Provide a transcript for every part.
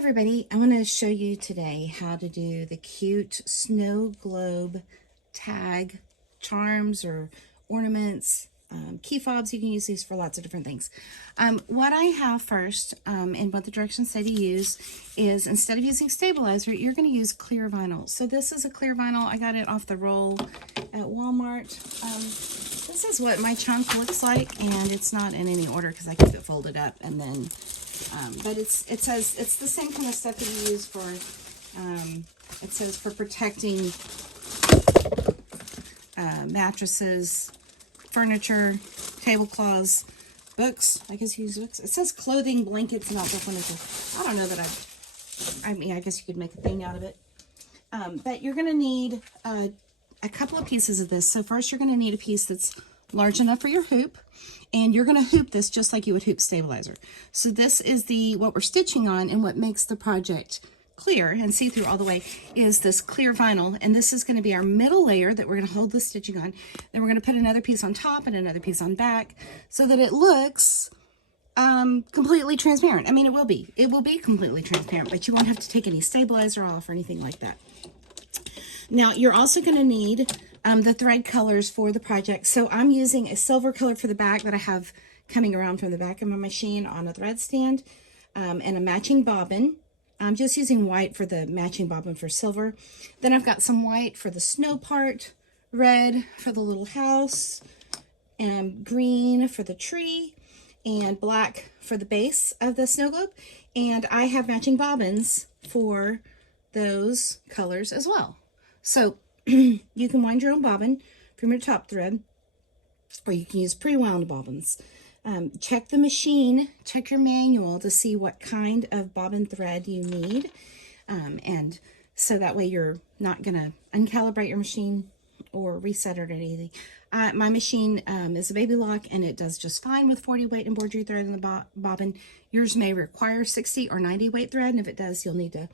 everybody, I'm going to show you today how to do the cute snow globe tag charms or ornaments, key fobs. You can use these for lots of different things. What I have first, and what the directions say to use is, instead of using stabilizer, you're going to use clear vinyl. So this is a clear vinyl. I got it off the roll at Walmart. This is what my chunk looks like, and it's not in any order because I keep it folded up, and then but it says it's the same kind of stuff that you use for, it says for protecting mattresses, furniture, tablecloths, books. I guess you use books. It says clothing, blankets, and outdoor furniture. I don't know that I mean, I guess you could make a thing out of it. But you're going to need a couple of pieces of this. So first you're going to need a piece that's large enough for your hoop, and you're going to hoop this just like you would hoop stabilizer. So this is what we're stitching on, and what makes the project clear and see-through all the way is this clear vinyl, and this is going to be our middle layer that we're going to hold the stitching on. Then we're going to put another piece on top and another piece on back so that it looks completely transparent. I mean, it will be completely transparent, but you won't have to take any stabilizer off or anything like that. Now you're also going to need the thread colors for the project. So I'm using a silver color for the back that I have coming around from the back of my machine on a thread stand, and a matching bobbin. I'm just using white for the matching bobbin for silver. Then I've got some white for the snow part, red for the little house, and green for the tree, and black for the base of the snow globe. And I have matching bobbins for those colors as well. So you can wind your own bobbin from your top thread, or you can use pre-wound bobbins. Check the machine, check your manual to see what kind of bobbin thread you need. And so that way you're not going to uncalibrate your machine or reset it or anything. My machine is a baby lock, and it does just fine with 40 weight embroidery thread in the bobbin. Yours may require 60 or 90 weight thread, and if it does, you'll need to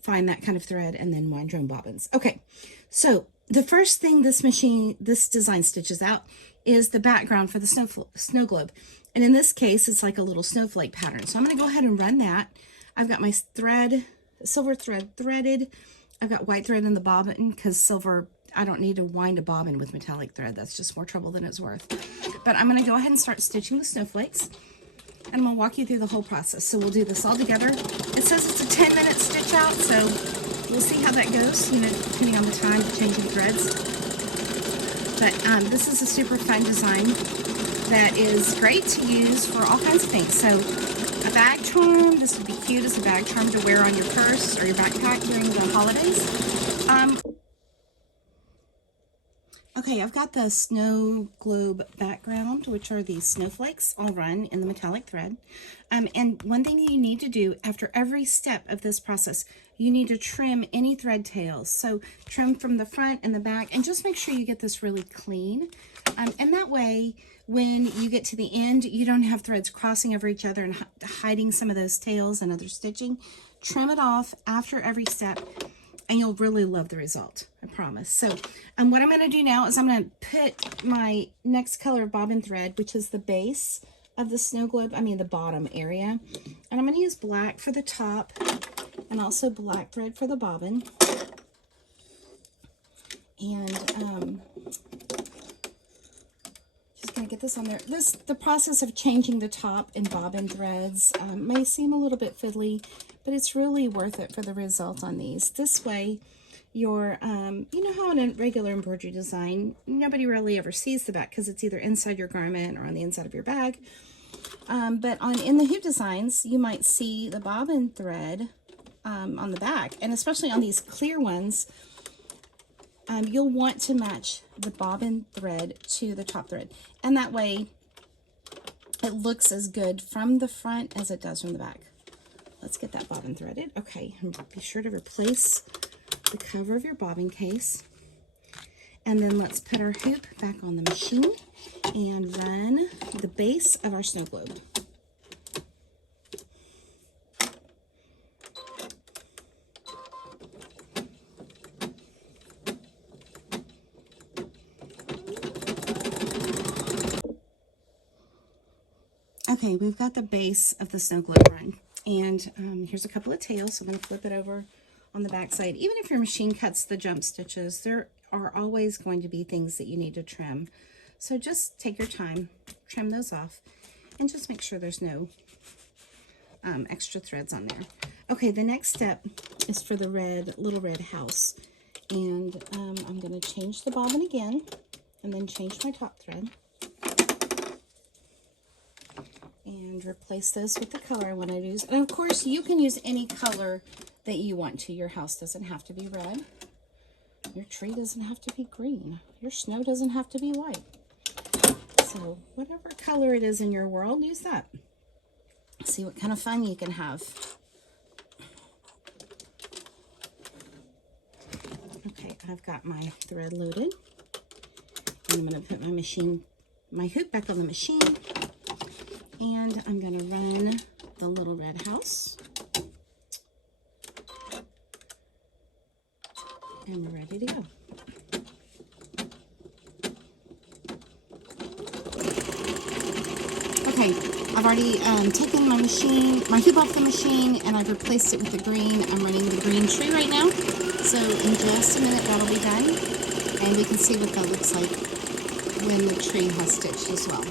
find that kind of thread and then wind your own bobbins. Okay, so the first thing this design stitches out is the background for the snow globe. And in this case, it's like a little snowflake pattern. So I'm going to go ahead and run that. I've got my thread, silver thread threaded. I've got white thread in the bobbin because silver, I don't need to wind a bobbin with metallic thread. That's just more trouble than it's worth. But I'm going to go ahead and start stitching the snowflakes. And I'm going to walk you through the whole process. So we'll do this all together. It says it's a 10-minute stitch out, so we'll see how that goes, you know, depending on the time of changing threads. But this is a super fun design that is great to use for all kinds of things. So a bag charm, this would be cute as a bag charm to wear on your purse or your backpack during the holidays. Okay, I've got the snow globe background, which are these snowflakes all run in the metallic thread. And one thing you need to do after every step of this process, you need to trim any thread tails. So trim from the front and the back, and just make sure you get this really clean. And that way, when you get to the end, you don't have threads crossing over each other and hiding some of those tails and other stitching. Trim it off after every step, and you'll really love the result, I promise. So what I'm going to do now is I'm going to put my next color of bobbin thread, which is the base of the snow globe, the bottom area. And I'm going to use black for the top and also black thread for the bobbin. And just going to get this on there. The process of changing the top in bobbin threads may seem a little bit fiddly, but it's really worth it for the result on these. This way, your, you know how in a regular embroidery design, nobody really ever sees the back because it's either inside your garment or on the inside of your bag. But in the hoop designs, you might see the bobbin thread on the back, and especially on these clear ones, you'll want to match the bobbin thread to the top thread. And that way, it looks as good from the front as it does from the back. Let's get that bobbin threaded. Okay, and be sure to replace the cover of your bobbin case. And then let's put our hoop back on the machine and run the base of our snow globe. Okay, we've got the base of the snow globe run. And here's a couple of tails. So I'm going to flip it over on the back side. Even if your machine cuts the jump stitches, there are always going to be things that you need to trim. So just take your time, trim those off, and just make sure there's no extra threads on there. Okay, the next step is for the little red house. And I'm going to change the bobbin again, and then change my top thread. And replace those with the color I want to use. And of course, you can use any color that you want to. Your house doesn't have to be red. Your tree doesn't have to be green. Your snow doesn't have to be white. So whatever color it is in your world, use that. See what kind of fun you can have. Okay, I've got my thread loaded. And I'm going to put my hoop back on the machine. And I'm going to run the little red house. And we're ready to go. Okay, I've already taken my hoop off the machine, and I've replaced it with the green. I'm running the green tree right now. So in just a minute, that'll be done. And we can see what that looks like when the tree has stitched as well.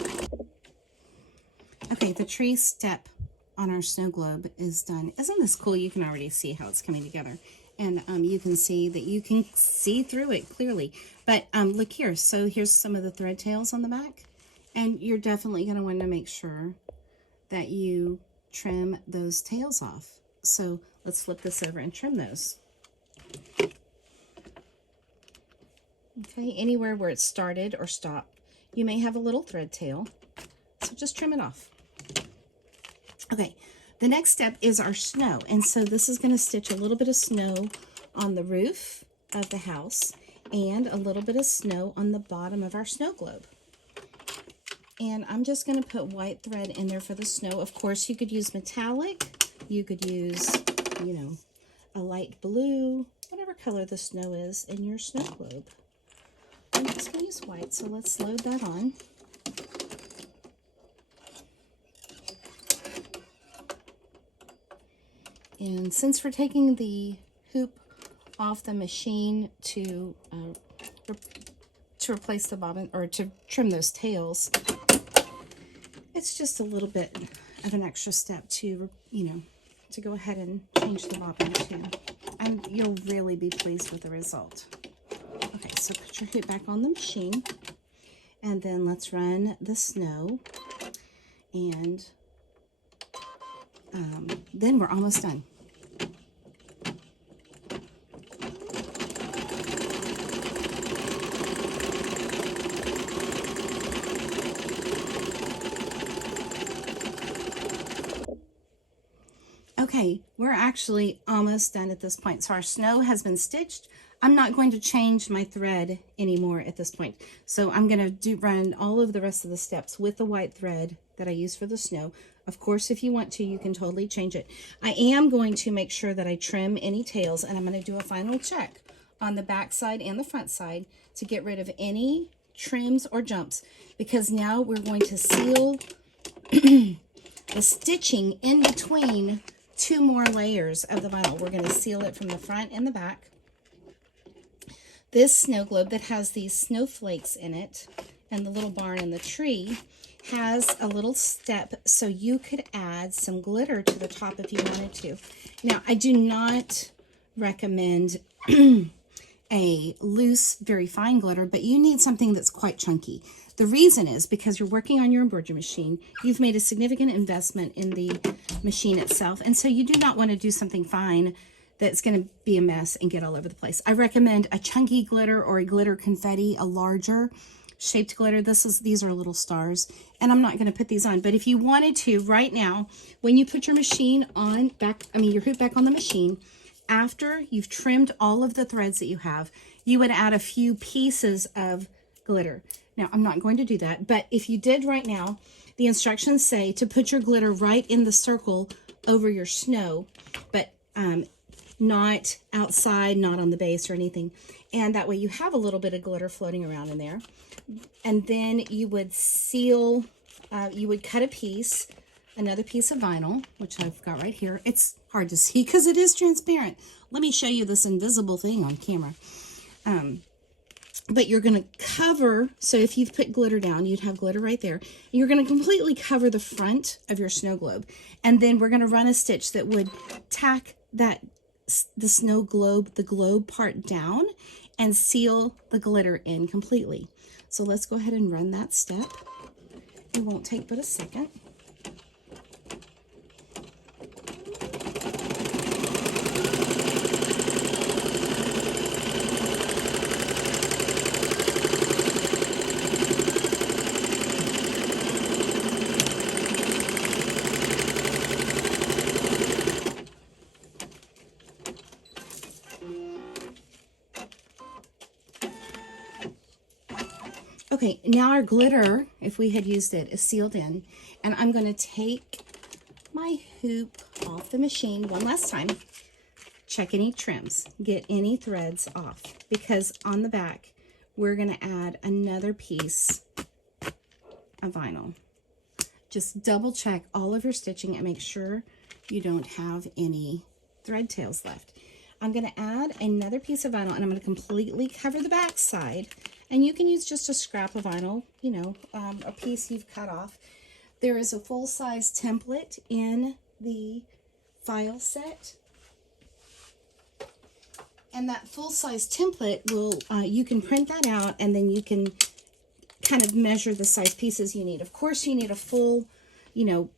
Okay, the tree step on our snow globe is done. Isn't this cool? You can already see how it's coming together. And you can see that you can see through it clearly. But look here. So here's some of the thread tails on the back. And you're definitely going to want to make sure that you trim those tails off. So let's flip this over and trim those. Okay, anywhere where it started or stopped, you may have a little thread tail. So just trim it off. Okay, the next step is our snow. And so this is going to stitch a little bit of snow on the roof of the house and a little bit of snow on the bottom of our snow globe. And I'm just going to put white thread in there for the snow. Of course, you could use metallic. You could use, you know, a light blue, whatever color the snow is in your snow globe. I'm just going to use white, so let's load that on. And since we're taking the hoop off the machine to replace the bobbin, or to trim those tails, it's just a little bit of an extra step to, you know, to go ahead and change the bobbin too. And you'll really be pleased with the result. Okay, so put your hoop back on the machine, and then let's run the snow, and then we're almost done. Okay, we're actually almost done at this point. So our snow has been stitched. I'm not going to change my thread anymore at this point. So I'm going to run all of the rest of the steps with the white thread that I use for the snow. Of course, if you want to, you can totally change it. I am going to make sure that I trim any tails, and I'm going to do a final check on the back side and the front side to get rid of any trims or jumps, because now we're going to seal the stitching in between two more layers of the vinyl. We're going to seal it from the front and the back. This snow globe that has these snowflakes in it and the little barn and the tree has a little step so you could add some glitter to the top if you wanted to. Now, I do not recommend a loose, very fine glitter, but you need something that's quite chunky. The reason is because you're working on your embroidery machine. You've made a significant investment in the machine itself, and so you do not want to do something fine that's going to be a mess and get all over the place. I recommend a chunky glitter or a glitter confetti, a larger shaped glitter. These are little stars, and I'm not going to put these on, but if you wanted to right now, when you put your machine on your hoop back on the machine, after you've trimmed all of the threads that you have, you would add a few pieces of glitter. Now, I'm not going to do that, but if you did right now, the instructions say to put your glitter right in the circle over your snow, but not outside, not on the base or anything. And that way you have a little bit of glitter floating around in there. And then you would seal, you would cut a piece another piece of vinyl, which I've got right here. It's hard to see because it is transparent. Let me show you this invisible thing on camera. But you're going to cover, so if you've put glitter down, you'd have glitter right there. You're going to completely cover the front of your snow globe. And then we're going to run a stitch that would tack the snow globe, the globe part down and seal the glitter in completely. So let's go ahead and run that step. It won't take but a second. Okay, now our glitter, if we had used it, is sealed in. And I'm going to take my hoop off the machine one last time. Check any trims. Get any threads off. Because on the back, we're going to add another piece of vinyl. Just double check all of your stitching and make sure you don't have any thread tails left. I'm going to add another piece of vinyl and I'm going to completely cover the back side. And you can use just a scrap of vinyl, you know, a piece you've cut off. There is a full-size template in the file set. And that full-size template will, you can print that out and then you can kind of measure the size pieces you need. Of course, you need a full, you know,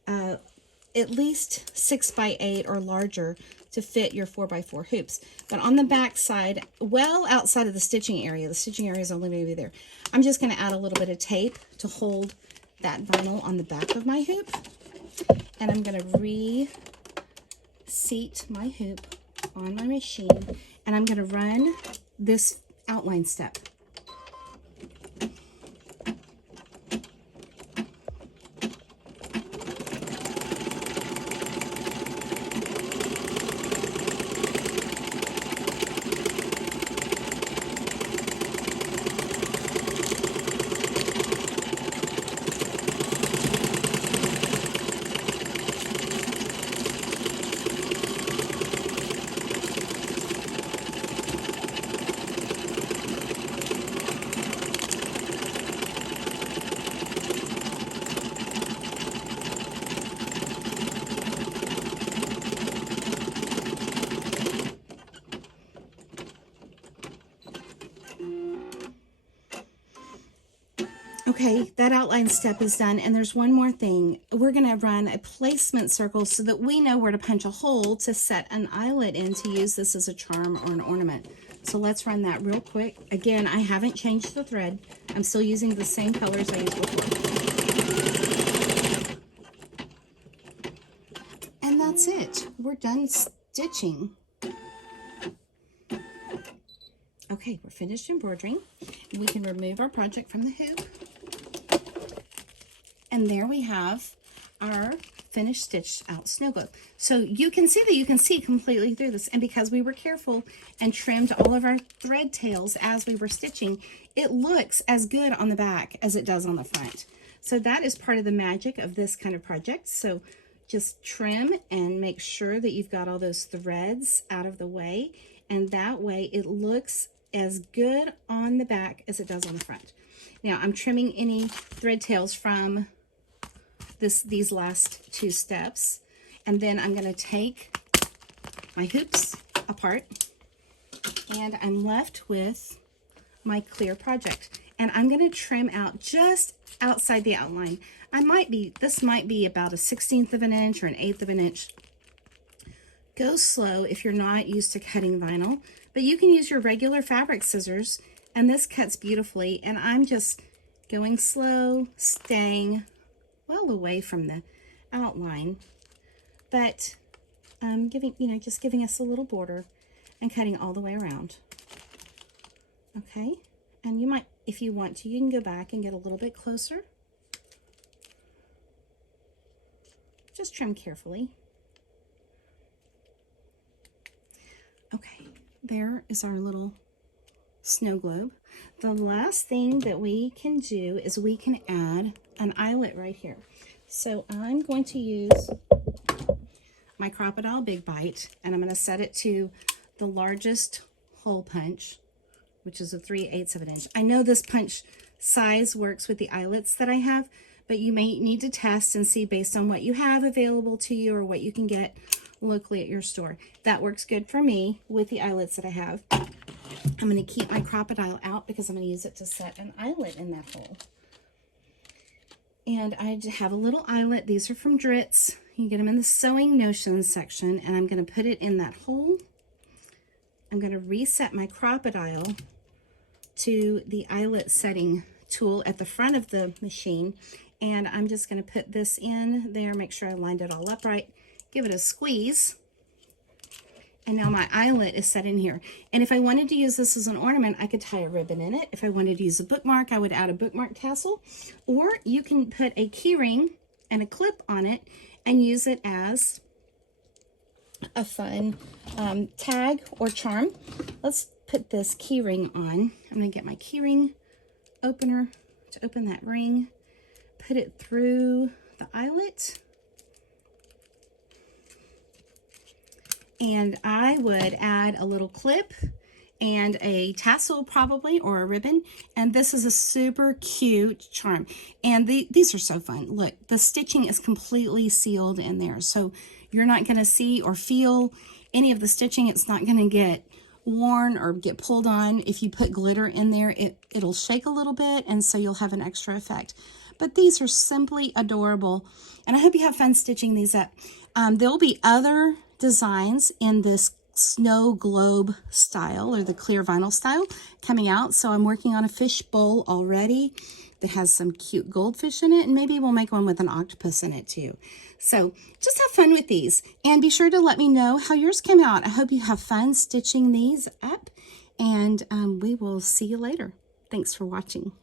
at least 6 by 8 or larger to fit your 4 by 4 hoops. But on the back side, well outside of the stitching area is only maybe there, I'm just going to add a little bit of tape to hold that vinyl on the back of my hoop. And I'm going to reseat my hoop on my machine. And I'm going to run this outline step. Okay, that outline step is done, and there's one more thing. We're going to run a placement circle so that we know where to punch a hole to set an eyelet in to use this as a charm or an ornament. So let's run that real quick. Again, I haven't changed the thread. I'm still using the same colors I used before. And that's it. We're done stitching. Okay, we're finished embroidering. We can remove our project from the hoop. And there we have our finished stitched out snow globe. So you can see that you can see completely through this. And because we were careful and trimmed all of our thread tails as we were stitching, it looks as good on the back as it does on the front. So that is part of the magic of this kind of project. So just trim and make sure that you've got all those threads out of the way. And that way it looks as good on the back as it does on the front. Now I'm trimming any thread tails from these last two steps, and then I'm going to take my hoops apart, and I'm left with my clear project. And I'm going to trim out just outside the outline. This might be about a 1/16 of an inch or an 1/8 of an inch. Go slow if you're not used to cutting vinyl, but you can use your regular fabric scissors, and this cuts beautifully. And I'm just going slow, staying well away from the outline, but just giving us a little border and cutting all the way around. Okay, and you might, if you want to, you can go back and get a little bit closer. Just trim carefully. Okay, there is our little snow globe. The last thing that we can do is we can add an eyelet right here. So I'm going to use my Crocodile Big Bite, and I'm going to set it to the largest hole punch, which is a 3/8 of an inch. I know this punch size works with the eyelets that I have, but you may need to test and see based on what you have available to you or what you can get locally at your store. That works good for me with the eyelets that I have. I'm going to keep my Crocodile out because I'm going to use it to set an eyelet in that hole. And I have a little eyelet. These are from Dritz. You get them in the Sewing Notions section, and I'm going to put it in that hole. I'm going to reset my Crocodile to the eyelet setting tool at the front of the machine, and I'm just going to put this in there, make sure I lined it all up right, give it a squeeze, and now my eyelet is set in here. And if I wanted to use this as an ornament, I could tie a ribbon in it. If I wanted to use a bookmark, I would add a bookmark tassel, or you can put a key ring and a clip on it and use it as a fun tag or charm. Let's put this key ring on. I'm going to get my key ring opener to open that ring, put it through the eyelet, and I would add a little clip and a tassel probably, or a ribbon, and this is a super cute charm. And these are so fun. Look, the stitching is completely sealed in there, so you're not going to see or feel any of the stitching. It's not going to get worn or get pulled on. If you put glitter in there, it'll shake a little bit, and so you'll have an extra effect. But these are simply adorable, and I hope you have fun stitching these up. There'll be other designs in this snow globe style, or the clear vinyl style, coming out. So I'm working on a fish bowl already that has some cute goldfish in it, and maybe we'll make one with an octopus in it too. So just have fun with these, and be sure to let me know how yours came out. I hope you have fun stitching these up, and we will see you later. Thanks for watching.